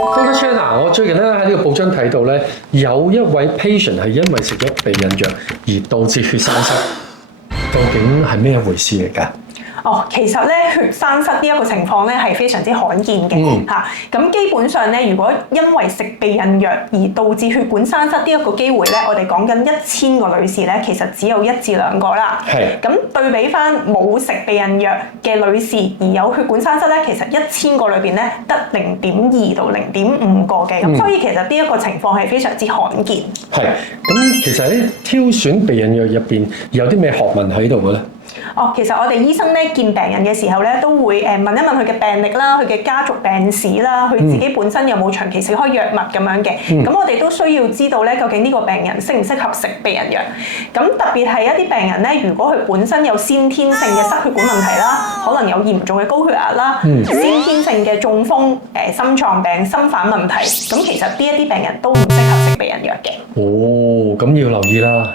Dr. Chan 啊，我最近咧喺呢個報章睇到咧，有一位 patient 係因為食咗避孕藥而導致血栓塞，究竟係咩回事嚟㗎？其實咧血栓塞呢一個情況咧係非常之罕見嘅嚇。咁基本上咧，如果因為食避孕藥而導致血管栓塞呢一個機會咧，我哋講緊1000個女士咧，其實只有1至2個啦。係。咁對比翻冇食避孕藥嘅女士而有血管栓塞咧，其實1000個裏邊咧得0.2到0.5個嘅。咁所以其實呢一個情況係非常之罕見。係。咁其實喺挑選避孕藥入邊有啲咩學問喺度嘅咧？其實我哋醫生咧見病人嘅時候咧，都會問一問佢嘅病歷啦，佢嘅家族病史啦，佢自己本身有冇長期食開藥物咁樣嘅。咁我哋都需要知道咧，究竟呢個病人適唔適合食避孕藥。咁特別係一啲病人咧，如果佢本身有先天性嘅塞血管問題啦，可能有嚴重嘅高血壓啦，先天性嘅中風、心臟病、心瓣問題，咁其實呢一啲病人都唔適合食避孕藥嘅。哦，咁要留意啦。